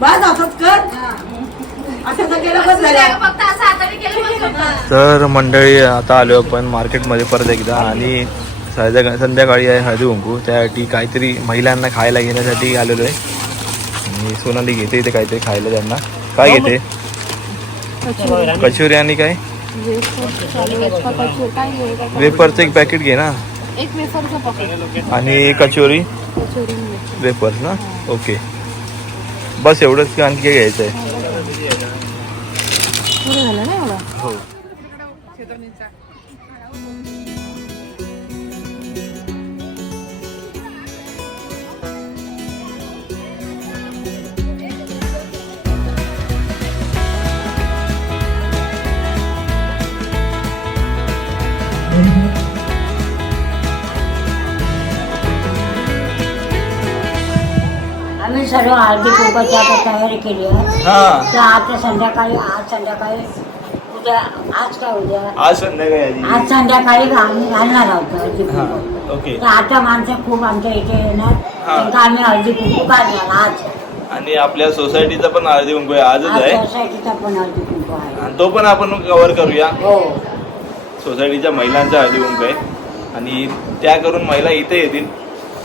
बस असंच कर. असं तर केलं बस झालं. फक्त असं हाताने केलं बस होतं. तर मंडळी आता आलो आपण मार्केटमध्ये परत एकदा आणि संध्या संध्याकाळी आहे हळदी कुंकू. त्यासाठी काहीतरी महिलांना खायला घेण्यासाठी आलेलो आहे. आणि सोनाली घेते इथे काहीतरी खायला त्यांना. काय घेते? कचोरी आणि काय? वेफरचं एक पॅकेट घे ना. एक वेफरचं पॉकेट आणि कचोरी? वेफर्स ना? ओके. बस एवढंच की आणखी काय घ्यायचं आहे सर्व हळदी कुंकाची आता तयारी केली आहे. हा. तर आता संध्याकाळी आज संध्याकाळी उद्या आज काय उद्या? आज संध्याकाळी आली. आज संध्याकाळी आम्ही घालणार आहोत हळदी हा कुंकू. ओके. तर आता माणसं खूप आमच्या इथे येणार. हा. त्यांना आम्ही हळदी कुंकू घालणार आज. आणि आपल्या सोसायटीचा पण हळदी कुंकू आहे. आजच आज आहे. सोसायटीचा पण हळदी कुंकू आहे. आणि तो पण आपण कव्हर करूया. हो. सोसायटीच्या महिलांचा हळदी कुंकू आहे. आणि त्या करून महिला इथे येतील.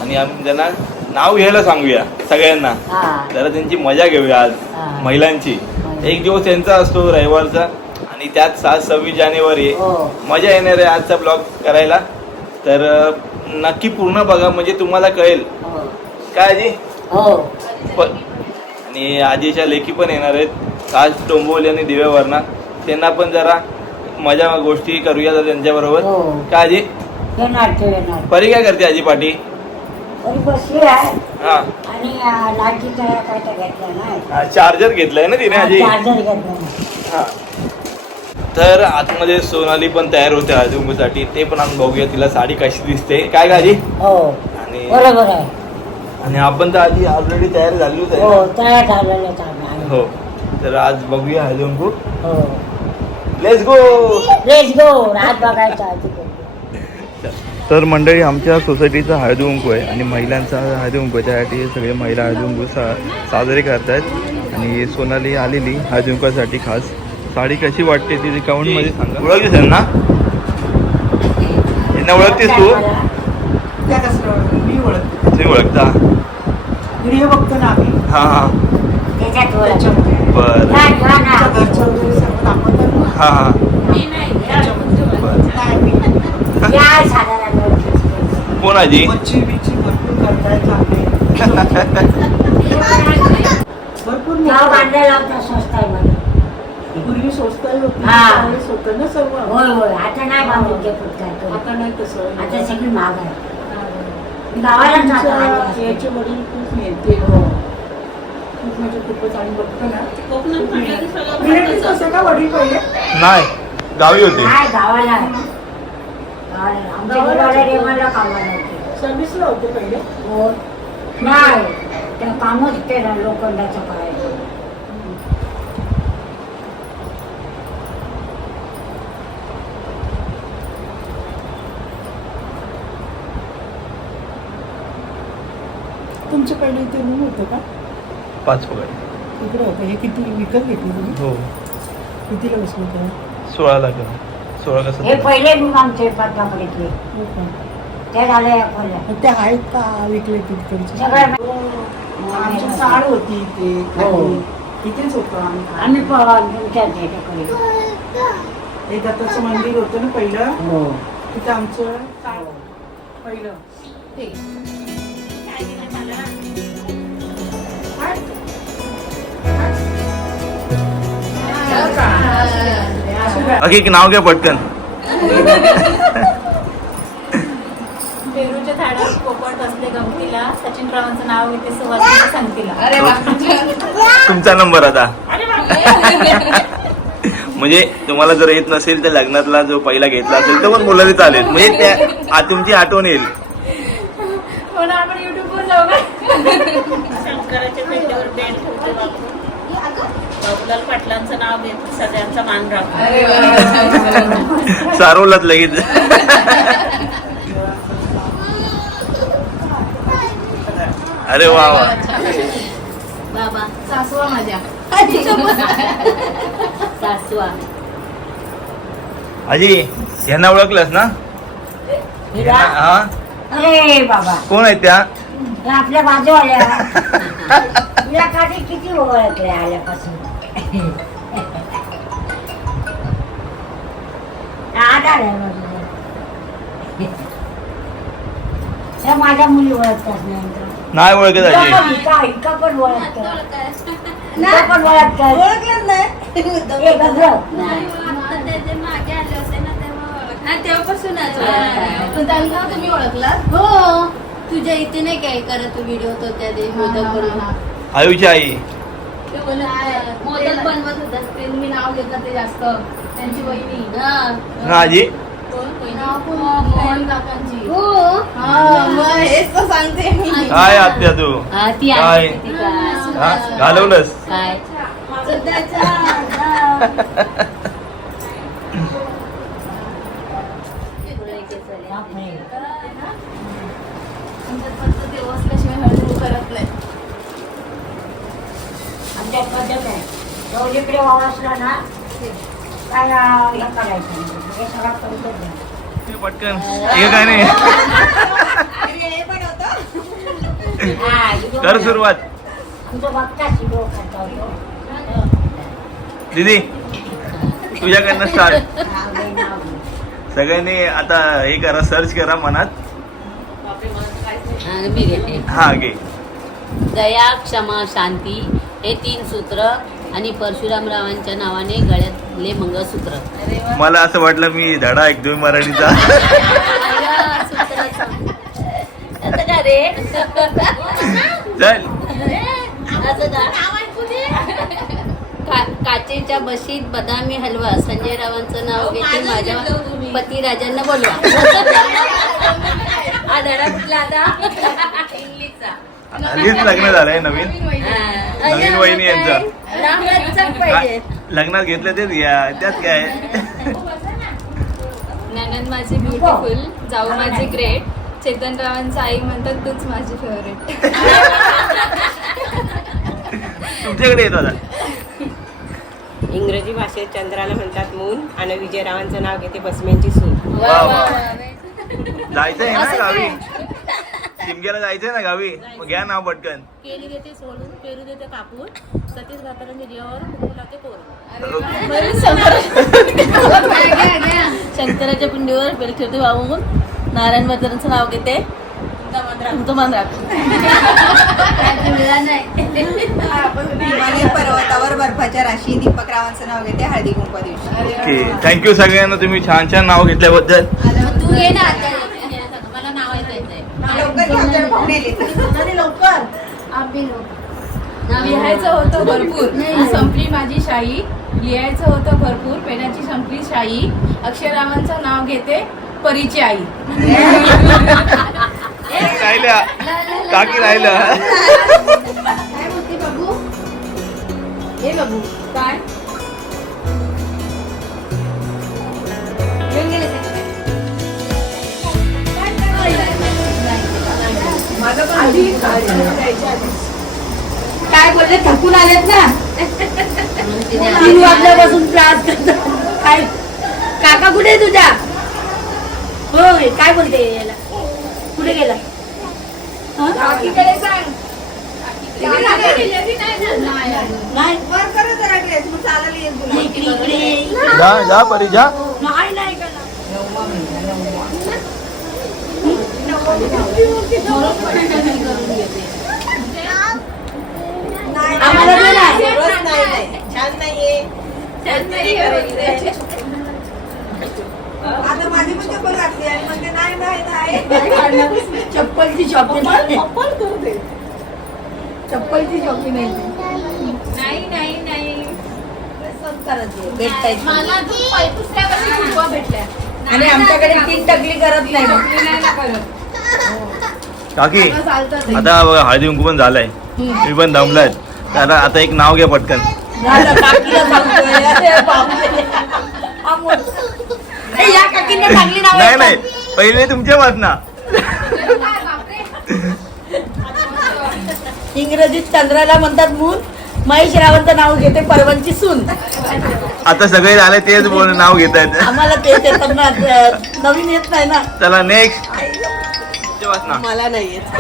आणि आम्ही त्यांना नाव घ्यायला सांगूया सगळ्यांना. जरा त्यांची मजा घेऊया आज. महिलांची. एक दिवस त्यांचा असतो रविवारचा आणि त्यात सात सव्वीस जानेवारी. हो. मजा येणार आहे आजचा ब्लॉग करायला. तर नक्की पूर्ण बघा म्हणजे तुम्हाला कळेल. हो. काय आजी? हो. आणि आजीच्या लेखी पण येणार आहेत. आज डोंबोली आणि दिव्यावरना. त्यांना पण जरा मजा गोष्टी करूया त्यांच्याबरोबर. काय आजी? परी काय करते आजी पाठी तरी बसली आहे. हा. आणि अं, लाईटीचा काय तर घेतला नाही चार्जर घेतलाय ना तिने चार्जर घेतला हा. तर आतमध्ये सोनाली पण तयार होते हळदीकुंकूसाठी ते पण आम्ही बघूया तिला साडी कशी दिसते. काय आजी? हो. आणि बरोबर आहे. आणि आपण तर आजी ऑलरेडी तयार आहे हो ना? तयार झालेलं आहे आम्ही. हो. तर आज बघूया हळदीकुंकू हो. लेट्स गो लेट्स गो रात बघायचा आहे. तर मंडळी आमच्या सोसायटीचा हळदी कुंकू आहे आणि महिलांचा हळदी कुंकू आहे. त्यासाठी सगळे महिला हळदी कुंकू सा साजरे करतायत. आणि सोनाली आलेली हळदी कुंकूसाठी खास. साडी कशी वाटते ती मध्ये सांगा. ओळखतेस ना यांना ओळखतेस तू? मला त्या कसं मी ओळखते. तुम्ही ओळखता? व्हिडिओ बघतो ना आम्ही. हां हां. बरं. हां हां मी नाही त्याच्यामध्ये. बरं. कोण आजी मच्छी बिच्छी भरपूर करताय चांगले. भरपूर गाव मोठं. बांधायला होता स्वस्तामध्ये पूर्वी स्वस्त होती. हा. त्यावेळेस होतं ना सर्व. होय होय. आता नाही बांधून ते फुटतात आता नाही तसं. आता सगळी महाग आहे. गावाला जातो याचे. वडील खूप नेते हो. खूप म्हणजे खूपच आम्ही बघतो ना. कोकणात म्हटलं की सगळं रिलेटिव्ह कसं का वडील पहिले. नाही गावी होते. नाही गावाला आहे. गावाला आहे. आमच्या घरवाला रेमाला कामाला होते सर्व्हिसला होते पहिले? हो. नाही त्या कामच केलं लोखंडाचं करायचं तुमच्या पहिले इथे रूम होतं का? पाच पगार इकडे होतं. हे किती विकत घेतली तुम्ही? हो. कितीला बसलं होतं? सोळा लाख सोळा हे पहिले रूम आमचे पत्रापडीतले हो का? ते झाले खोल्या मग ते आहेत का विकले तिकडचे? सगळं आमची चाळ होती इथे. हो. खाली. इथेच होतो आम्ही. आम्ही प- तुमच्या त्याच्याकडे हे दत्ताचं मंदिर होतं ना पहिलं? हो. तिथं आमचं चाळ. पहिलं. बाकी एक नाव घ्या पटकन. पेरूच्या झाडावर पोपट बसले गमतीला. सचिन रावांचं नाव येते सुवासिनी सांगतीला. तुमचा नंबर आता. म्हणजे तुम्हाला जर येत नसेल तर लग्नातला जो पहिला घेतला असेल तो पण बोलायला चालेल. म्हणजे त्या आ- तुमची आठवण येईल. म्हणून आपण युट्यूब वर जाऊ शंकराच्या पेंडीवर बेल ठेवतो बापू बाबूलाल पाटलांचं नाव घेत सगळ्यांचा मान राखतो सारवलात लगेच. अरे वा वा. बाबा सासवा माझ्या. सासवा. आजी यांना ओळखलंस ना? हा? अरे बाबा. कोण आहेत त्या? त्या आपल्या बाजूवाल्या. तुला काठी किती ओळखले आल्यापासून? आधार आहे माझं. त्या माझ्या मुली ओळखतात नाही ओळखत आजी. इका इका पण ओळखतात. इका पण ओळखतात. ओळखलं नाही. गजर. तेव्हापासूनच पण त्यांना तुम्ही ओळखलात? हो. तुझ्या इथे नाही काय करत व्हिडिओ तो त्या दे मोदक बनवून आयुची आई. मोदक बनवत होता ते मी नाव घेतलं ते जास्त. त्यांची वहिनी. हा. हो. हा, काय आत्या तू? हा, ती काय? घालवलंस काय बापरे. आमच्यात फक्त देव असल्याशिवाय हळदी करत नाही आमच्या पद्धत वावर असला ना काय हे करायचं. हे सगळं. पटकन हे काय नाही हे हा, कर सुरुवात. दीदी तुझ्याकडनं स्टार्ट हा. सगळ्यांनी आता हे करा सर्च करा मनात हा, मी घेते हा घे दया क्षमा शांती हे तीन सूत्र आणि परशुराम रावांच्या नावाने गळ्यातले मंगळसूत्र. मला असं वाटलं मी धडा ऐकतोय मराठीचा. काचेच्या बशीत बदामी हलवा. संजय रावांचं नाव घेते माझ्या पती राजांना बोलवा. हा धडा कुठला आता? इंग्लिशचा. आधीच लग्न झालंय नवीन. नवीन वहिनी यांचा. पाहिजे लग्नात घेतलं तेच घ्या त्यात काय ननंद माझी ब्युटिफुल जाऊ माझी ग्रेट चेतन रावांचं आई म्हणतात तूच माझी फेवरेट तुमच्याकडे येत आता. इंग्रजी भाषेत चंद्राला म्हणतात मून आणि विजयरावांचं नाव घेते बसमेंची सून. वा वा. जायचंय ना गावी? शिमग्याला जायचंय ना गावी मग घ्या नाव पटकन. केली देते सोडून पेरू देते कापून. सतीश घाताला निर्यावर कुंकू लावते कोर शंकराच्या पिंडीवर बेल ठेवते वाहून नारायण बाजारांचं नाव घेते. तुमचं मान राख. हिमालय पर्वतावर बर्फाच्या राशी दीपक रावांचं नाव घेते हळदी कुंकवा दिवशी. ओके थँक्यू सगळ्यांना. तुम्ही छान छान नाव घेतल्याबद्दल. तू घे ना लवकर घ्या, आमच्याकडे पाहुणे आले. लवकर. लिहायचं होतं भरपूर. संपली माझी शाई. लिहायचं होतं भरपूर. पेनाची संपली शाई. अक्षररावांचं नाव घेते परीची आई राहिल्या. काकी राहिलं काय बोलते बाबू? हे बाबू काय? येऊन गेले ते. काय बोलले? थकून आलेत ना? तीन वाजल्यापासून त्रास करतात काय? काका कुठे तुझ्या? होय काय बोलते याला? कुठे गेला? नाही. इकडे इकडे. जा जा परी जा. नाही नाही का नाही, आम्हाला दे ना. रस नाही, नाही. छान नाहीये. आता माझी पण चप्पल घातली आणि नाही नाही नाही. चप्पलची शॉपिंग चप्पलची शॉपिंग आहे नाही नाही नाही. आणि आमच्याकडे तीन टकली करत नाही. नाही करत. काकी चालतं ते. आता बघा हळदी कुंकू पण झालाय मी पण दमलाय. आता आता एक नाव घ्या पटकन. नाही नाही. पहिले तुमच्या वाचना. इंग्रजीत चंद्राला म्हणतात मून. महेश रावांचं नाव घेते परवांची सून. आता सगळे झाले तेच बोल नाव घेत आहेत आम्हाला तेच येतात ना नवीन येत नाही ना. चला नेक्स्ट मला नाही येत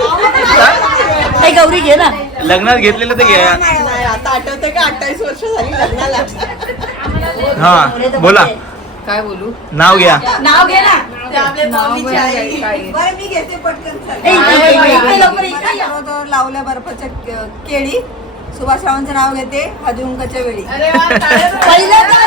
नाही गौरी घे ना. लग्नात घेतलेलं ते घ्या नाही आता आठवतं का? अठ्ठावीस वर्ष झाली लग्नाला. हा बोला. काय बोलू? नाव घ्या. नाव घे ना. बरं मी घेते पटकन. चल. लावल्या बर्फाच्या के- केळी. सुभाष रावांचं नाव घेते हळदीकुंकाच्या वेळी. पहिल्यांदा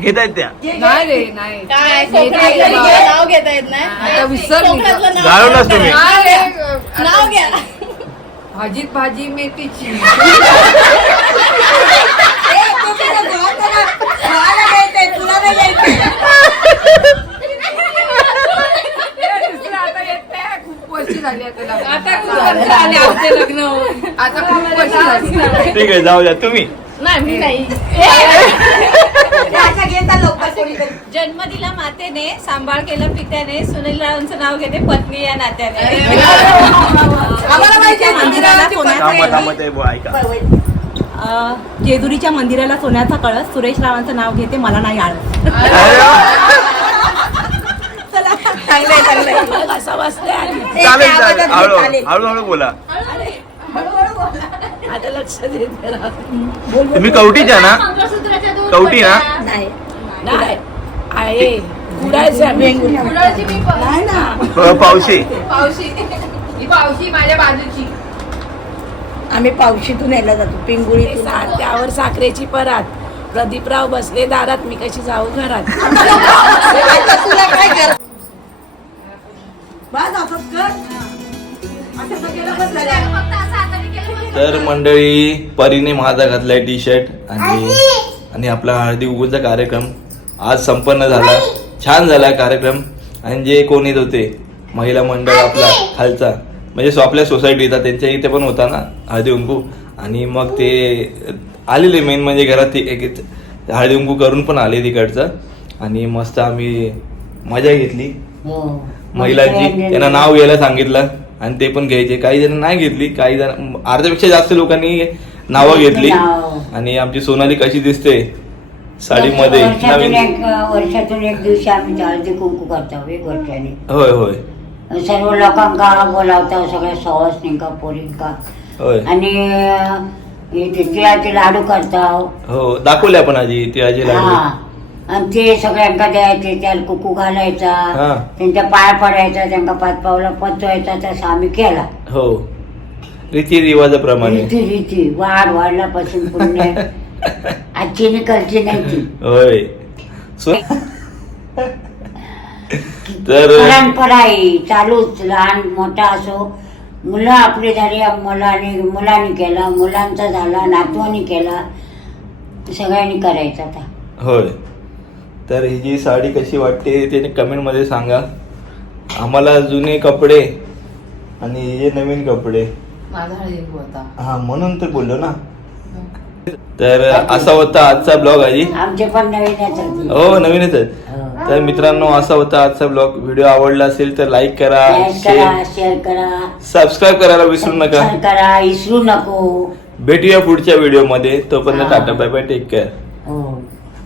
घेत आहेत त्या. नाही रे नाही. काय? घेते कोकणातलं बाबा. नाव घेता येत नाही आता विसरली. का? कोकणातलं नाव- गाळूनच तुम्ही. नाही रे, नाव घ्या. भाजीत भाजी मेथीची. आता येत नाही. खूप वर्ष झाली आता लग्नाला. आता खूप वर्ष झाली आमचे लग्न होऊन. आता खूप वर्ष झाली. ठीक आहे जाऊ द्या. तुम्ही. नाही मी नाही. राजा घेता लवकर कोणीतरी. जन्म दिला मातेने सांभाळ केलं पित्याने सुनील रावांचं नाव घेते पत्नी या नात्याने. आम्हाला माहिती आहे मंदिराला सोन्याचा थांबा ते बोल ऐका. अं, जेजुरीच्या मंदिराला सोन्याचा कळस सुरेश रावांचं नाव घेते मला नाही आळस. चला. चांगलंय चांगलंय चालेल चालेल. आवाजात हळू चालेल. हळूहळू बोला. आता लक्ष दे जरा. तुम्ही कवटीच्या ना. कवटी ना. नाही. नाही. आहे. पावशी. पावशी. ही पावशी माझ्या बाजूची. आम्ही पावशीतून यायला जातो. पिंगुळीतून. त्यावर साखरेची परात. प्रदीपराव बसले दारात मी कशी जाऊ घरात? आता तुला काय कर बस असंच कर. असं तर केलं बस झालं. तर मंडळी परीने माझा घातलाय टी शर्ट आणि? आणि आपला हळदी उगूचा कार्यक्रम आज संपन्न झाला. छान झाला कार्यक्रम. आणि जे कोण येत होते महिला मंडळ आपला खालचा म्हणजे आपल्या सोसायटीचा त्यांच्या इथे पण होता ना हळदी कुंकू आणि मग ते आलेले मेन म्हणजे घरात ते एक हळदी कुंकू करून पण आले तिकडचं. आणि मस्त आम्ही मजा घेतली. महिलांची. त्यांना नाव घ्यायला सांगितलं. आणि ते पण घ्यायचे. काही जण नाही घेतली काही जण अर्ध्यापेक्षा जास्त लोकांनी नावं घेतली. आणि आमची सोनाली कशी दिसते? साडीमध्ये नवीन. एक वर्षातून एक दिवशी आम्ही हळदी कुंकू करतो एक वर्षाने. होय होय. सर्व लोकांका बोलावता सगळ्या सवासनींका पोरींका होय. आणि तिळाचे लाडू करता. हो दाखवले आपण आजी तिळाचे लाडू आणि ते सगळ्यांका द्यायचे त्याला कुकू घालायचा हा. त्यांच्या पाय पडायचा त्यांना पाच पावला पचवायचा तसं आम्ही केला. हो. रीती रिवाजाप्रमाणे रीती रीती वाढ वाढल्यापासून पुण्य. आजची निकलची नाही ती. होय. सो तर परंपरा आहे चालूच लहान मोठा असो. मुलं आपली झाली मुलांनी मुलांनी केला मुलांचा झाला नातवानी केला सगळ्यांनी करायचं आता. होय. तर ही जी साडी कशी वाटते ते कमेंटमध्ये सांगा. आम्हाला जुने कपडे आणि हे जे नवीन कपडे. हा म्हणून तर बोललो ना. तर असा होता आजचा ब्लॉग आजी. हो नवीनच आहेत. तर मित्रांनो असा होता आजचा ब्लॉग व्हिडिओ आवडला असेल तर लाईक करा शेअर करा सबस्क्राईब करायला विसरू नका. शेअर करा विसरू नको. भेटूया पुढच्या व्हिडिओमध्ये. तोपर्यंत हा. Tata bye bye take care हो.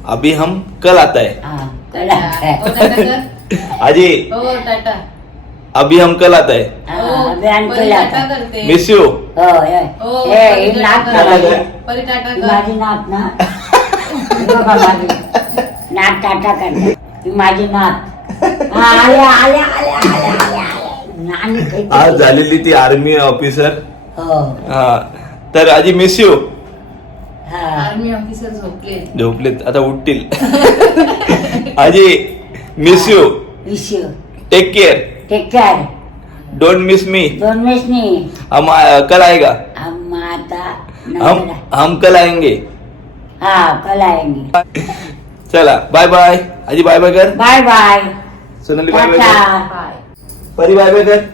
अभी हम कल आता है। हा कळा हो, टाटा कर. आजी हो टाटा? अभी हम कल आता है। हो, अभियान परी केला टाटा आता. करते मिस यू हो हे हो, हे, परी ही टाटा कर. माझी. परी टाटा ही कर। माझी नात ना। ही बघा माझी नात टाटा करते ही माझी नात हा, आल्या आल्या आल्या आल्या आल्या नानी काहीतरी. आज झालेली ती आर्मी ऑफिसर। हो तर आजी मिस यू झोपले झोपलेत. आता उठतील. आजी मिस यू विषय take care take care don't miss मी दोन वेळेस नाही हम कल आएगा. हम आता हम हम कल आएंगे. हा कल आएंगे. चला बाय बाय आजी बाय बाय कर. Bye bye Sonali bye bye कर. Tata. Bye Pari bye bye कर.